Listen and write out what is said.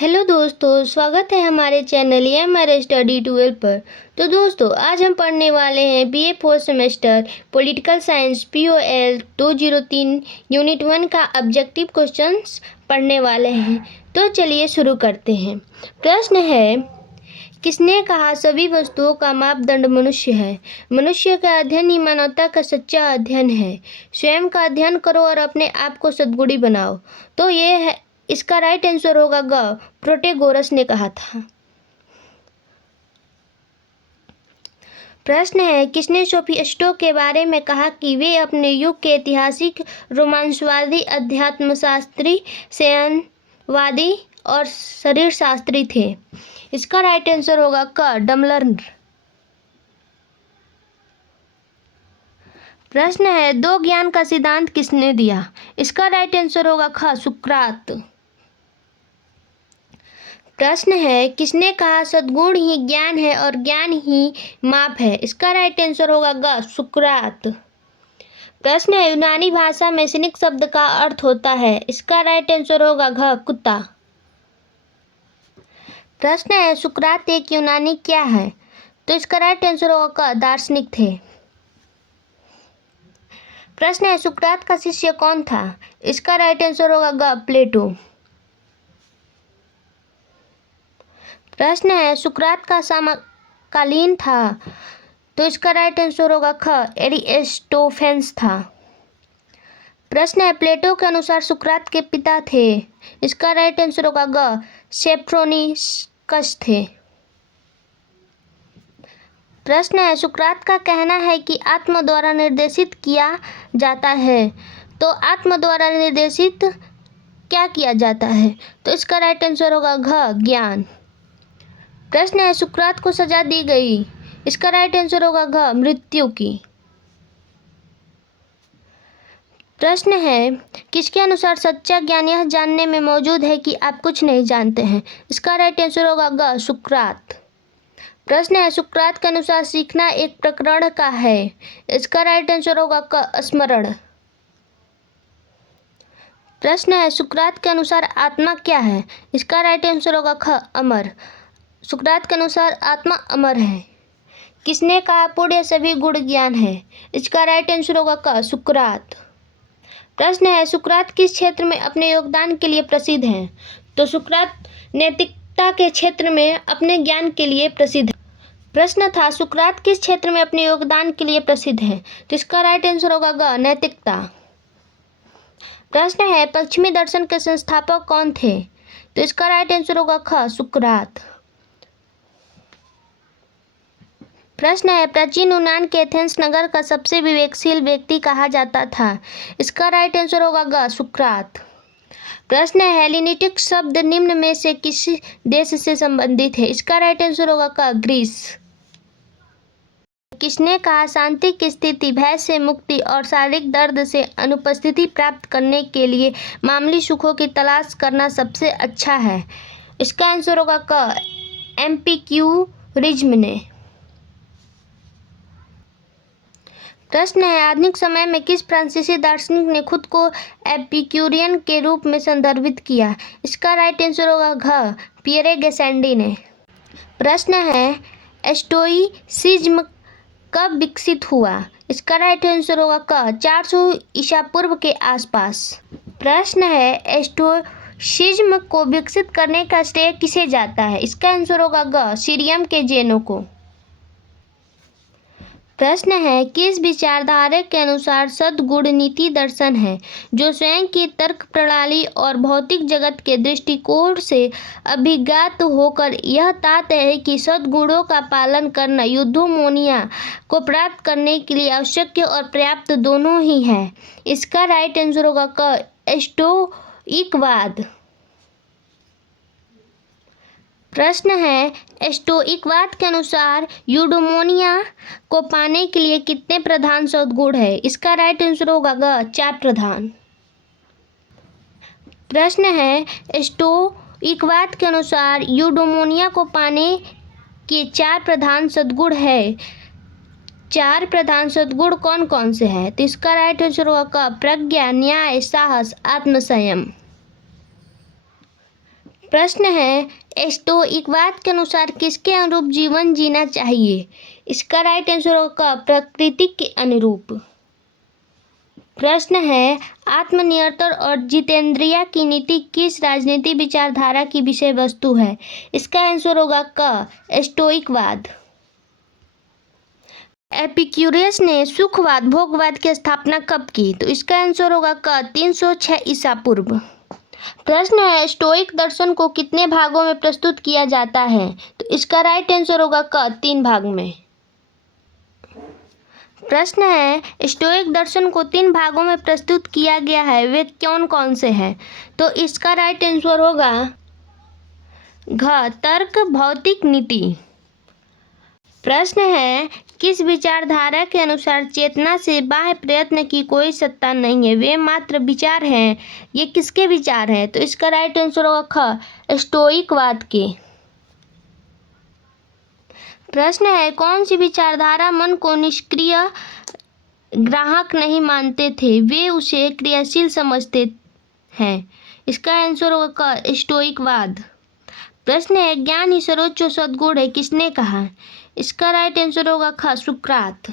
Hello दोस्तों, स्वागत है हमारे चैनल हमारे स्टडी 12 पर। तो दोस्तों, आज हम पढ़ने वाले हैं BA fourth semester political science POL 203 unit 1 का ऑब्जेक्टिव क्वेश्चंस पढ़ने वाले हैं। तो चलिए शुरू करते हैं। प्रश्न है, किसने कहा सभी वस्तुओं का मापदंड मनुष्य है? मनुष्य का अध्ययन ही मानवता का सच्चा अध्ययन है। स्वयं का अध्ययन करो और अपने आप को सद्गुणी बनाओ। तो ये है, इसका राइट आंसर होगा ग, प्रोटेगोरस ने कहा था। प्रश्न है, किसने सोफिस्टों के बारे में कहा कि वे अपने युग के ऐतिहासिक रोमांसवादी अध्यात्मशास्त्री शयनवादी और शरीरशास्त्री थे? इसका राइट आंसर होगा क, डमलर। प्रश्न है, दो ज्ञान का सिद्धांत किसने दिया? इसका राइट आंसर होगा ख, सुकरात। प्रश्न है, किसने कहा सद्गुण ही ज्ञान है और ज्ञान ही माप है? इसका राइट आंसर होगा ग, सुकरात। प्रश्न है, यूनानी भाषा में सिनिक शब्द का अर्थ होता है? इसका राइट आंसर होगा घ, कुत्ता। प्रश्न है, सुकरात एक यूनानी क्या है? तो इसका राइट आंसर होगा क, दार्शनिक थे। प्रश्न है, सुकरात का शिष्य कौन था? इसका राइट आंसर होगा ग, प्लेटो। प्रश्न है, सुकरात का समकालीन था? तो इसका राइट आंसर होगा ख, एरिस्टोफेन्स था। प्रश्न है, प्लेटो के अनुसार सुकरात के पिता थे? इसका राइट आंसर होगा ग, सेफ्रोनिकस थे। प्रश्न है, सुकरात का कहना है कि आत्मा द्वारा निर्देशित किया जाता है। तो आत्मा द्वारा निर्देशित क्या किया जाता है? तो इसका राइट आंसर होगा घ, ज्ञान। प्रश्न है, सुकरात को सजा दी गई? इसका राइट आंसर होगा घ, मृत्यु की। प्रश्न है, किसके अनुसार सच्चा ज्ञान यह जानने में मौजूद है कि आप कुछ नहीं जानते हैं? इसका राइट आंसर होगा ग, सुकरात। प्रश्न है, सुकरात के अनुसार सीखना एक प्रकरण का है? इसका राइट आंसर होगा क, स्मरण। प्रश्न है, सुकरात के अनुसार आत्मा क्या है? इसका राइट आंसर होगा ख, अमर। सुकरात के अनुसार आत्मा अमर है। किसने कहा पुण्य सभी गुण ज्ञान है? इसका राइट आंसर होगा क, सुकरात। प्रश्न है, सुकरात किस क्षेत्र में अपने योगदान के लिए प्रसिद्ध हैं? तो सुकरात नैतिकता के क्षेत्र में अपने ज्ञान के लिए प्रसिद्ध है। प्रश्न था, सुकरात किस क्षेत्र में अपने योगदान के लिए प्रसिद्ध है? तो इसका राइट आंसर होगा ग, नैतिकता। प्रश्न है, पश्चिमी दर्शन के संस्थापक कौन थे? तो इसका राइट आंसर होगा ख, सुकरात। प्रश्न है, प्राचीन यूनान के एथेंस नगर का सबसे विवेकशील व्यक्ति कहा जाता था? इसका राइट आंसर होगा ग, सुकरात। प्रश्न है, हेलेनिस्टिक शब्द निम्न में से किस देश से संबंधित है? इसका राइट आंसर होगा क, ग्रीस। किसने कहा शांति की स्थिति, भय से मुक्ति और शारीरिक दर्द से अनुपस्थिति प्राप्त करने के लिए मामूली सुखों की तलाश करना सबसे अच्छा है? इसका आंसर होगा क, एपिक्यूरिज्म ने। प्रश्न है, आधुनिक समय में किस फ्रांसीसी दार्शनिक ने खुद को एपिक्यूरियन के रूप में संदर्भित किया? इसका राइट आंसर होगा घ, पियरे गैसेंडी ने। प्रश्न है, स्टोइसिज्म कब विकसित हुआ? इसका राइट आंसर होगा क, 400 ईसा पूर्व के आसपास। प्रश्न है, स्टोइसिज्म को विकसित करने का श्रेय किसे जाता है? इसका आंसर होगा ग, सीरियम के जैनों को। प्रश्न है, किस विचारधारा के अनुसार सद्गुण नीति दर्शन है जो स्वयं की तर्क प्रणाली और भौतिक जगत के दृष्टिकोण से अभिज्ञात होकर यह तथ्य है कि सद्गुणों का पालन करना युद्धोमोनिया को प्राप्त करने के लिए आवश्यक और पर्याप्त दोनों ही है? इसका राइट आंसर होगा क, स्टोइकवाद। प्रश्न है, स्टोइकवाद के अनुसार यूडोमोनिया को पाने के लिए कितने प्रधान सद्गुण है? इसका राइट आंसर होगा ग, 4 प्रधान। प्रश्न है, स्टोइकवाद के अनुसार यूडोमोनिया को पाने के 4 प्रधान सद्गुण है। 4 प्रधान सद्गुण कौन कौन से हैं? तो इसका राइट आंसर होगा क, प्रज्ञा, न्याय, साहस, आत्मसंयम। प्रश्न है स्टोइकवाद के अनुसार किसके अनुरूप जीवन जीना चाहिए? इसका राइट आंसर होगा प्रकृति के अनुरूप। प्रश्न है आत्मनियंत्रण और जितेंद्रिया की नीति किस राजनीतिक विचारधारा की विषय वस्तु है? इसका आंसर होगा क स्टोइकवाद। एपिक्यूरियस ने सुखवाद भोगवाद की स्थापना कब की? तो इसका आंसर होगा क 306 ईसा पूर्व। प्रश्न है स्टोइक दर्शन को कितने भागों में प्रस्तुत किया जाता है? तो इसका राइट आंसर होगा क 3 भाग में। प्रश्न है स्टोइक दर्शन को 3 भागों में प्रस्तुत किया गया है, वे कौन कौन से हैं? तो इसका राइट आंसर होगा घ तर्क भौतिक नीति। प्रश्न है किस विचारधारा के अनुसार चेतना से बाह्य प्रयत्न की कोई सत्ता नहीं है, वे मात्र विचार हैं? ये किसके विचार हैं? तो इसका राइट आंसर होगा ख स्टोइकवाद के। प्रश्न है कौन सी विचारधारा मन को निष्क्रिय ग्राहक नहीं मानते थे, वे उसे क्रियाशील समझते हैं? इसका आंसर होगा क स्टोइकवाद। प्रश्न है ज्ञान ही सर्वोच्च सद्गुण है, किसने कहा? इसका राइट आंसर होगा ख सुकरात।